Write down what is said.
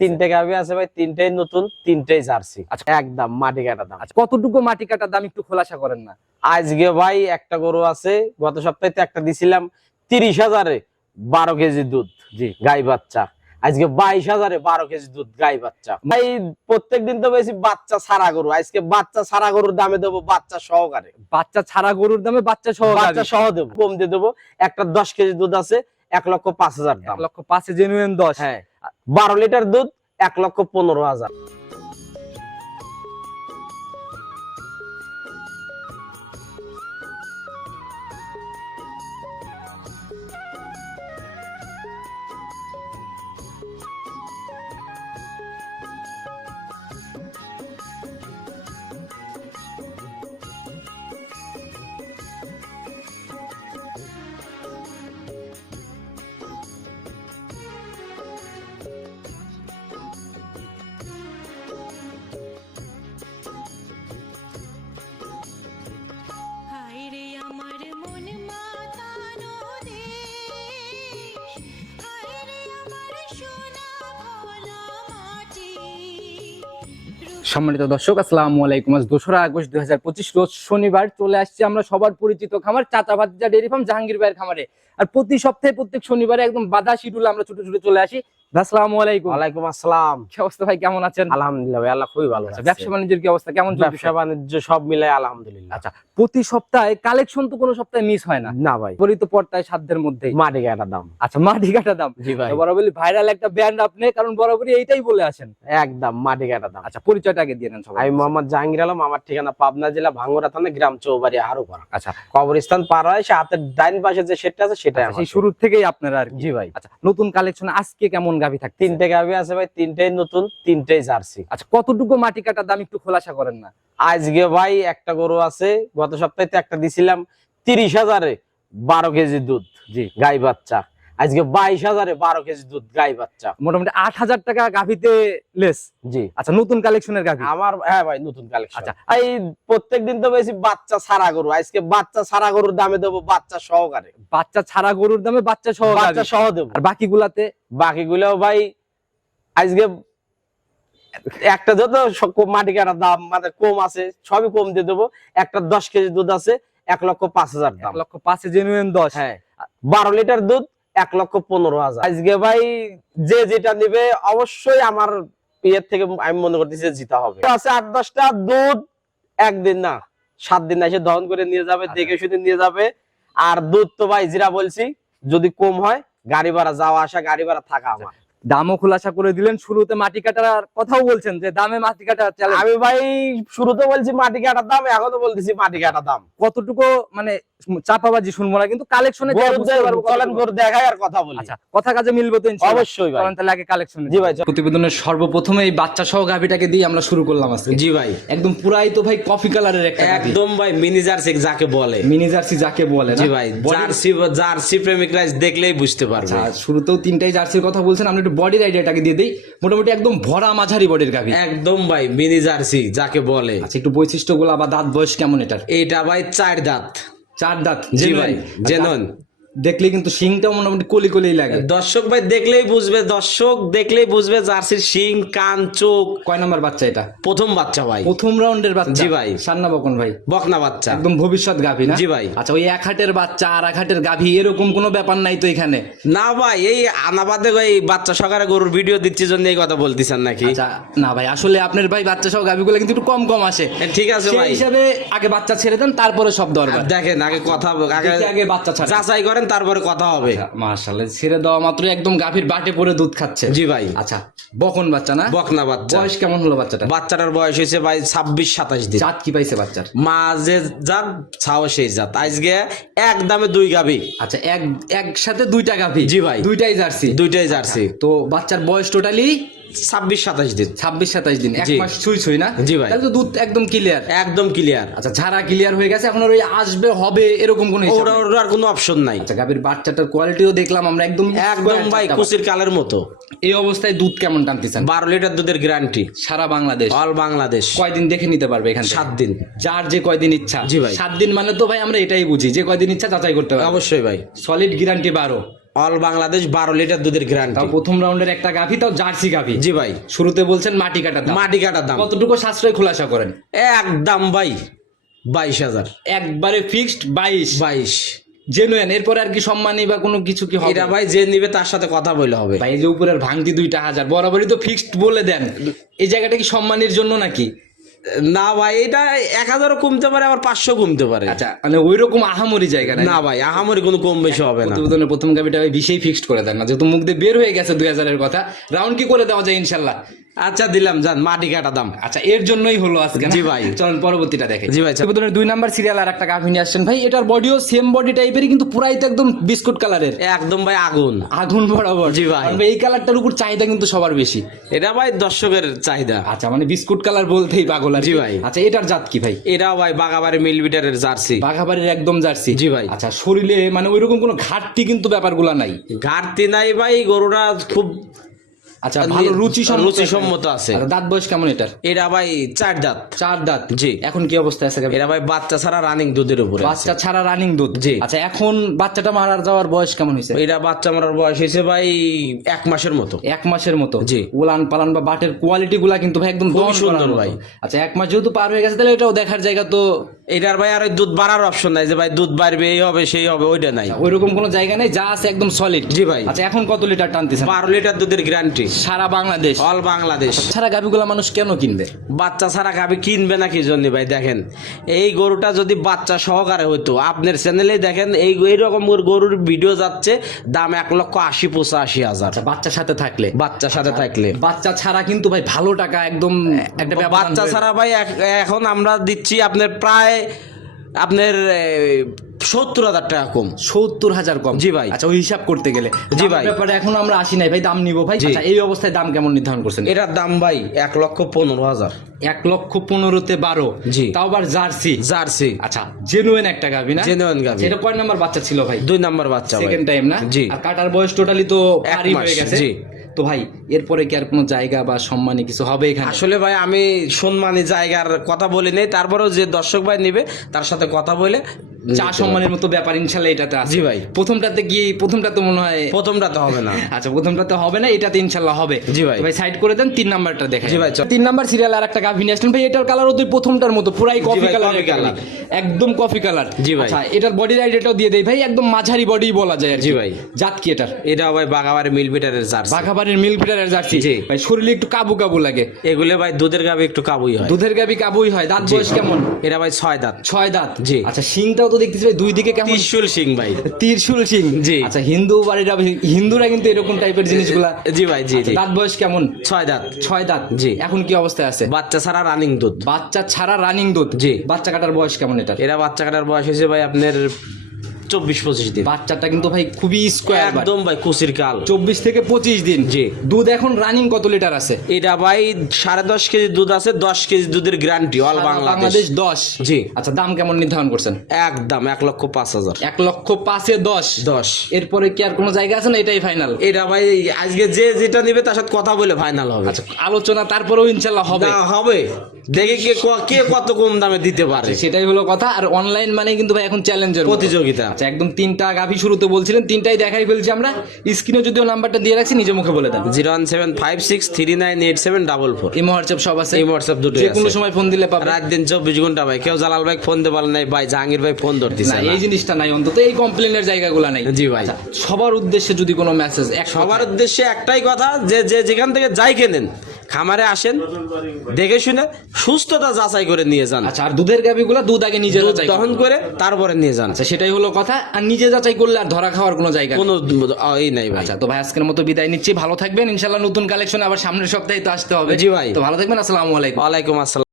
তিনটে গাভি আছে ভাই তিনটেই নতুন তিনটেই জার্সি। আচ্ছা। একদম মাটি কাটা দাম। আচ্ছা কতটুকু মাটি কাটার দাম একটু খোলাসা করেন না? আজকে ভাই একটা গরু আছে গত সপ্তাহে তো একটা দিছিলাম তিরিশ হাজারে বারো কেজি দুধ। জি গাই বাচ্চা। আজকে বাইশ হাজারে বারো কেজি দুধ গাই বাচ্চা। ভাই প্রত্যেক দিন তো বেশি বাচ্চা ছাড়া গরু। আজকে বাচ্চা ছাড়া গরুর দামে দেবো বাচ্চা সহকারে। বাচ্চা ছাড়া গরুর দামে বাচ্চা সহ বাচ্চা সহ দেবো কম দিয়ে দেবো। একটা দশ কেজি দুধ আছে এক লক্ষ পাঁচ হাজার দাম। লক্ষ পাঁচে জেনুইন দশ। হ্যাঁ। বারো লিটার দুধ এক লক্ষ পনেরো হাজার। সম্মানিত দর্শক, আসসালামু আলাইকুম। আজ দোসরা আগস্ট দুই হাজার পঁচিশ, রোজ শনিবার চলে আসছি আমরা সবার পরিচিত খামার চাচা ভাতিজা ডেরি ফার্ম জাহাঙ্গীর ভাইয়ের খামারে। আর প্রতি সপ্তাহে, প্রত্যেক শনিবারে একদম বাধা শিডিউল আমরা ছুটে ছুটে চলে আসি। আসসালামু আলাইকুম। ওয়ালাইকুম আসসালাম। কি অবস্থা ভাই কেমন আছেন? আলহামদুলিল্লাহ ভাই আল্লাহ খুবই ভালো আচ্ছা, ব্যবসা বাণিজ্যের কি অবস্থা? কেমন চলছে ব্যবসা বাণিজ্য সব মিলাই আলহামদুলিল্লাহ। আচ্ছা প্রতি সপ্তাহে কালেকশন তো কোনো সপ্তাহে মিস হয় না? না ভাই। পরিত পর্দায় সাধ্যের মধ্যেই। মাটি কাটা দাম। আচ্ছা মাটি কাটা দাম। জি ভাই। বরাবরই ভাইরাল একটা ব্যান্ড আপনি কারণ বরাবরই এইটাই বলে আসেন। একদম মাটি কাটা দাম। আচ্ছা পরিচয়টা আগে দিয়ে নেন সবাই। আমি মোহাম্মদ জাহাঙ্গীর আলম আমার ঠিকানা পাবনা জেলা ভাঙ্গুরা থানা গ্রাম চৌবাড়ি আরও পাড়া আচ্ছা। কবরস্থান পার হয় সে হাতের ডাইন পাশে যে সেটটা আছে সেই শুরু থেকেই আপনারা আর জি ভাই। আচ্ছা নতুন কালেকশন আজকে কেমন গাভি থাকে তিনটে গাভি আছে ভাই তিনটেই নতুন তিনটেই জার্সি। আচ্ছা কতটুকু মাটি কাটার দাম একটু খোলাসা করেন না? আজকে ভাই একটা গরু আছে গত সপ্তাহে তো একটা দিছিলাম তিরিশ হাজারে বারো কেজি দুধ। জি। গাই বাচ্চা। আজকে বাইশ হাজারে বারো কেজি দুধ গাই বাচ্চা। মোটামুটি আট হাজার টাকা গাভিতে লেস। জি। আচ্ছা নতুন কালেকশনের গাভি? আমার হ্যাঁ ভাই নতুন কালেকশন। আচ্ছা। এই প্রত্যেক দিন তো বেশি বাচ্চা ছাড়া গরু। আজকে বাচ্চা ছাড়া গরুর দামে দেবো বাচ্চা সহকারে। বাচ্চা ছাড়া গরুর দামে বাচ্চা সহ বাচ্চা সহ দেবো। আর বাকিগুলাতে? বাকিগুলো ভাই আজকে একটা যত মাটি কাটার দাম মানে কম আছে সবই কম দিয়ে দেবো। একটা দশ কেজি দুধ আছে এক লক্ষ পাঁচ হাজার দাম। এক লক্ষ পাঁচে জেনুইন দশ। হ্যাঁ। বারো লিটার দুধ এক লক্ষ পনেরো হাজার। আজকে ভাই যে যেটা নিবে অবশ্যই আমার ইয়ের থেকে আমি মনে করতেছি জিতা হবে। আছে আট দশটা দুধ একদিন না সাত দিন এসে দহন করে নিয়ে যাবে দেখে শুধু নিয়ে যাবে। আর দুধ তো ভাই জিরা বলছি যদি কম হয় গাড়ি ভাড়া যাওয়া আসা গাড়ি ভাড়া থাকা আমার। দামও খোলাসা করে দিলেন। শুরুতে মাটি কাটার কথাও বলছেন যে দামে মাটি কাটা চ্যালেঞ্জ আমি ভাই শুরুতে বলছি মাটি কাটার দাম এখনও বলতেছি মাটি কাটার দাম। কতটুকু মানে চাপাবাজি শুনব না কিন্তু কালেকশনে দেখায় আর কথা বলি। আচ্ছা কথা কাজে মিলবে তো অবশ্যই ভাই। চলেন তাহলে আগে কালেকশনে জি ভাই প্রতিবেদনের সর্বপ্রথমে এই বাচ্চা সহ গাভিটাকে দিয়ে আমরা শুরু করলাম আজকে। জি ভাই। একদম পুরাই তো ভাই কফি কালারের একটা একদম ভাই মিনি জার্সি যাকে বলে। মিনি জার্সি যাকে বলে জি ভাই জার্সি জার্সি প্রেমিকরা দেখলেই বুঝতে পারবে। আচ্ছা, শুরুতেও তিনটাই জার্সির কথা বলছেন আমরা একটু বডির আইডিয়াটাকে দিয়ে দিই। মোটামুটি একদম ভরা মাঝারি বডির গাভি। একদম ভাই মিনি জার্সি যাকে বলে। আচ্ছা একটু বৈশিষ্ট্যগুলো আবার দাঁত বয়স কেমন এটার? এটা ভাই চার দাঁত। চার দাঁত জি ভাই দাঁত দেখলে কিন্তু শিংটাও মোটামুটি কলি কলি লাগে। দর্শক ভাই দেখলেই বুঝবে দর্শক দেখলেই বুঝবে জার্সির শিং কান চোখ। কয় নাম্বার বাচ্চা এটা? প্রথম বাচ্চা ভাই। প্রথম রাউন্ডের বাচ্চা। জি ভাই। সান্না বকন ভাই। বকনা বাচ্চা। একদম ভবিষ্যৎ গাভী না? জি ভাই। আচ্ছা ওই এক হাটের বাচ্চা আর এক হাটের গাভী এরকম কোনো ব্যাপার নাই তো এখানে? না ভাই এই আনাবাদে ভাই বাচ্চা সকালে গরুর ভিডিও দিচ্ছি জন্য এই কথা বলতেছেন নাকি? আচ্ছা না ভাই আসলে আপনার ভাই বাচ্চা সহ গাভীগুলো কিন্তু একটু কম কম আসে। ঠিক আছে ভাই। হিসাবে আগে বাচ্চা ছেড়ে দেন তারপরে সব দরকার। দেখেন আগে কথা আগে আগে বাচ্চা ছাড়েন। যাচাই করেন তারপরে কথা হবে। মাশাআল্লাহ ছেড়ে দেওয়া মাত্র একদম গাভীর বাটে পরে দুধ খাচ্ছে। জি ভাই। আচ্ছা বকন বাচ্চা না? বকনা বাচ্চা। বয়স কেমন হলো বাচ্চাটা? বাচ্চাটার বয়স হয়েছে ভাই ছাব্বিশ সাতাশ দিন। জাত কি পাইছে বাচ্চার? মাঝে জাত ছাও সেই জাত। আজকে এক দামে দুই গাবি আচ্ছা এক একসাথে দুইটা গাভী? জি ভাই। দুইটাই জার্সি? দুইটাই জার্সি। তো বাচ্চার বয়স টোটালি? ছাব্বিশ সাতাশ দিন। ছাব্বিশ সাতাশ দিন এক জি। মাস ছুঁই ছুঁই না? জি ভাই। তাহলে তো দুধ একদম ক্লিয়ার একদম ক্লিয়ার আচ্ছা ঝাড়া ক্লিয়ার হয়ে গেছে এখন ওই আসবে হবে এরকম কোনো হিসাব ওরা আর কোনো অপশন নাই। আচ্ছা গাভীর বাচ্চাটার কোয়ালিটিও দেখলাম আমরা একদম একদম ভাই কুচির কালের মতো। এই অবস্থায় দুধ কেমন টানতেছেন? বারো লিটার দুধের গ্যারান্টি সারা বাংলাদেশ। অল বাংলাদেশ। কয়দিন দেখে নিতে পারবে এখান? সাত দিন। যার যে কয়দিন ইচ্ছা। জি ভাই। সাত দিন মানে তো ভাই আমরা এটাই বুঝি যে কয়দিন ইচ্ছা যাচাই করতে হবে অবশ্যই ভাই। সলিড গ্যারান্টি বারো। অল বাংলাদেশ বারো লিটার দুধের গ্যারান্টি তাও প্রথম রাউন্ডের একটা গাভি তাও জার্সি গাভি। জি ভাই। শুরুতে বলছেন মাটি কাটার দাম। মাটি কাটার দাম। কতটুকু সাশ্রয় খোলাসা করেন? একদম ভাই বাইশ হাজার। একবারে ফিক্সড বাইশ। বাইশ। জেনুয়েন এরপরে আর কি সম্মানী বা কোনো কিছু কি হবে? এটা ভাই যে নিবে তার সাথে কথা বলে হবে। ভাই যে উপরের ভাঙতি দুইটা হাজার বরাবরই তো ফিক্সড বলে দেন। এই জায়গাটা কি সম্মানের জন্য নাকি? না ভাই এটা এক হাজারও কমতে পারে আবার পাঁচশো কমতে পারে। আচ্ছা মানে ওই রকম আহামরি জায়গা না ভাই আহামরি কোনো কম বেশি হবে না। প্রতিবেদনের প্রথম গাবিটা বিশেই ফিক্সড করে দেন না যেহেতু মুখ দিয়ে বের হয়ে গেছে দুই হাজারের কথা। রাউন্ড কি করে দেওয়া যায় ইনশাল্লাহ? আচ্ছা দিলাম যান মাটি কাটা দাম। আচ্ছা এর জন্যই হলো আজকে জি ভাই। চলুন পরবর্তীটা দেখে জি ভাই, চল। দুই নাম্বার সিরিয়াল আর একটা গাভি নিয়ে আসছেন। ভাই এটার বডিও সেম বডি টাইপেরই কিন্তু পুরাই তো একদম বিস্কুট কালারের একদম ভাই আগুন। আগুন বরাবর। জি ভাই। এই কালারটার উপর চাহিদা কিন্তু সবার বেশি। এটা ভাই দর্শকের চাহিদা। আচ্ছা মানে বিস্কুট কালার বলতেই পাগল আর জি ভাই। আচ্ছা এটার জাত কি ভাই? এটাও ভাই বাগাবাড়ি মিলবিটারের জার্সি। বাঘাবাড়ির একদম জার্সি। জি ভাই। আচ্ছা শরীরে মানে ওইরকম কোনো ঘাটতি কিন্তু ব্যাপারগুলো নাই? ঘাটতি নাই ভাই গরুটা খুব আচ্ছা ভালো রুচি রুচিসম্মত আছে। দাঁত বয়স কেমন এটার এটা ভাই চার দাঁত চার দাঁত জি। এখন কি অবস্থা আছে? এটা ভাই বাচ্চা ছাড়া রানিং দুধের উপরে। বাচ্চা ছাড়া রানিং দুধ জি। আচ্ছা এখন বাচ্চাটা মারার যাওয়ার বয়স কেমন হয়েছে এটা বাচ্চা মারার বয়স হয়েছে ভাই এক মাসের মতো এক মাসের মতো জি। উলান পালান বা বাটের কোয়ালিটি গুলা কিন্তু ভাই একদম সুন্দর ভাই। আচ্ছা এক মাস যেহেতু পার হয়ে গেছে তাহলে এটাও দেখার জায়গা তো এটার ভাই আর ওই দুধ বাড়ার অপশন নাই যে ভাই দুধ বাড়বে এই হবে সেই হবে ওইটা নাই। ওইরকম কোনো জায়গা নেই যা আছে একদম সলিড জি ভাই। আচ্ছা এখন কত লিটার টানতেছেন? বারো লিটার দুধের গ্যারান্টি সারা বাংলাদেশ। অল বাংলাদেশ। ছাড়া গাভিগুলা মানুষ কেন কিনবে? বাচ্চা ছাড়া গাবি কিনবে না কি জন্য ভাই দেখেন। এই গরুটা যদি বাচ্চা সহকারে হতো আপনার চ্যানেলে দেখেন এই এইরকম গরুর ভিডিও যাচ্ছে দাম এক লক্ষ আশি পঁচাশি হাজার। আচ্ছা বাচ্চার সাথে থাকলে। বাচ্চার সাথে থাকলে। বাচ্চা ছাড়া কিন্তু ভাই ভালো টাকা একদম একটা বাচ্চা ছাড়া ভাই এখন আমরা দিচ্ছি আপনার প্রায় আপনার সত্তর হাজার টাকা কম। সত্তর হাজার কম? জি ভাই। আচ্ছা ওই হিসাব করতে গেলে। জি ভাই। ব্যাপারে এখন আমরা আসি নাই। ভাই দাম নিব ভাই। আচ্ছা এই অবস্থায় দাম কেমন নির্ধারণ করছেন? এটার দাম ভাই এক লক্ষ পনেরো হাজার। এক লক্ষ পনেরোতে বারো। জি। তাও আবার জার্সি। জার্সি। আচ্ছা জেনুয়েন একটা গাভি না? Genuine গাভী। সেটা কয় নাম্বার বাচ্চা ছিল ভাই? দুই নাম্বার বাচ্চা সেকেন্ড টাইম না? জি। আর কাটার বয়স টোটালি তো এক হয়ে গেছে। জি। তো ভাই, এরপরে কি আর কোনো জায়গা বা সম্মানে কিছু হবে এখানে? আসলে ভাই, আমি সম্মানী জায়গার কথা বলি নেই, তারপরেও যে দর্শক ভাই নেবে, তার সাথে কথা বলে চা সম্মানের মতো ব্যাপার ইনশাল্লাহ এটাতে আছে। জি ভাই। প্রথমটাতে কি প্রথমটাতে মনে হয় প্রথমটা তো হবে না। আচ্ছা প্রথমটাতে হবে না এটাতে ইনশাল্লাহ হবে। জি ভাই। ভাই সাইড করে দেন তিন নাম্বারটা দেখে জি ভাই, তিন নাম্বার সিরিয়াল আর একটা গাভি নিয়ে আসলেন। ভাই এটার কালার ওদের প্রথমটার মতো পুরাই কফি কালার একদম কফি কালার জি ভাই। আচ্ছা এটার বডি আইডিয়াটাও দিয়ে দেই ভাই একদম মাঝারি বডি বলা যায় জি ভাই। জাত কি এটার? এটা ভাই বাগাবাড়ি মিলবিটারের জার্সি বাঘাবাড়ির মিল্ক ফিডারের জার্সি জি। ভাই শরীরে একটু কাবু কাবু লাগে। এগুলো ভাই দুধের গাবে একটু কাবুই হয়। দুধের গাবি কাবুই হয়। দাঁত বয়স কেমন? এটা ভাই ছয় দাঁত। ছয় দাঁত। জি। আচ্ছা শিংটাও তো দেখতেছি ভাই দুই দিকে কেমন? ত্রিশুল সিং ভাই। ত্রিশুল সিং? জি। আচ্ছা হিন্দু বাড়িরা হিন্দুরা কিন্তু এরকম টাইপের জিনিসগুলা জি ভাই জি আচ্ছা, জি। দাঁত বয়স কেমন? ছয় দাঁত। ছয় দাঁত? জি। এখন কি অবস্থায় আছে? বাচ্চা ছাড়া রানিং দুধ। বাচ্চা ছাড়া রানিং দুধ? জি। বাচ্চা কাটার বয়স কেমন এটা এরা বাচ্চা কাটার বয়স হয়েছে ভাই আপনার চব্বিশ পঁচিশ দিন। বাচ্চাটা কিন্তু ভাই খুবই স্কোয়ার একদম ভাই কুচির কাল। চব্বিশ থেকে পঁচিশ দিন। জি। দুধ এখন রানিং কত লিটার আছে? এটা ভাই সাড়ে দশ কেজি দুধ আছে দশ কেজি দুধের গ্যারান্টি অল বাংলাদেশ দশ। জি। আচ্ছা দাম কেমন নির্ধারণ করছেন? একদম এক লক্ষ পাঁচ হাজার। এক লক্ষ পাঁচে দশ। দশ। এরপরে কি আর কোনো জায়গা আছে না এটাই ফাইনাল এটা ভাই আজকে যে যেটা নিবে তার সাথে কথা বলে ফাইনাল হবে। আচ্ছা আলোচনা তারপরেও ইনশাল্লাহ হবে। হবে। দেখে কে কে কত কম দামে দিতে পারে। সেটাই হলো কথা। আর অনলাইন মানে কিন্তু ভাই এখন চ্যালেঞ্জের প্রতিযোগিতা। আচ্ছা একদম তিনটা গাভি শুরুতে বলছিলেন তিনটাই দেখাই ফেলছি আমরা। স্ক্রিনে যদিও নাম্বারটা দিয়ে রাখছি নিজে মুখে বলে দেন। Zero one seven five six three nine eight seven double four. এই হোয়াটসঅ্যাপ সব আছে? এই হোয়াটসঅ্যাপ দুটো যে কোনো সময় ফোন দিলে পাবে। রাত দিন চব্বিশ ঘণ্টা ভাই কেউ জালাল ভাই ফোন দিয়ে বলে নাই ভাই জাহাঙ্গীর ভাই ফোন ধরতেছে না না। এই জিনিসটা নাই অন্তত এই কমপ্লেনের জায়গাগুলো নাই। জি ভাই। আচ্ছা, সবার উদ্দেশ্যে যদি কোনো মেসেজ সবার উদ্দেশ্যে একটাই কথা যে যে যেখান থেকে যাই কেনেন খামারে আসেন দেখে শুনে সুস্থতা যাচাই করে নিয়ে যান। আচ্ছা আর দুধের গাভিগুলো দুধ আগে নিজে যাচাই দহন করে তারপরে নিয়ে যান। আচ্ছা সেটাই হলো কথা। আর নিজে যাচাই করলে আর ধরা খাওয়ার কোনো জায়গা কোনো এই নাই ভাই। আচ্ছা তো ভাই আজকের মতো বিদায় নিচ্ছি। ভালো থাকবেন। ইনশাল্লাহ নতুন কালেকশন আবার সামনের সপ্তাহে তো আসতে হবে। জি ভাই। তো ভালো থাকবেন। আসসালামু আলাইকুম। ওয়ালাইকুম আসসালাম।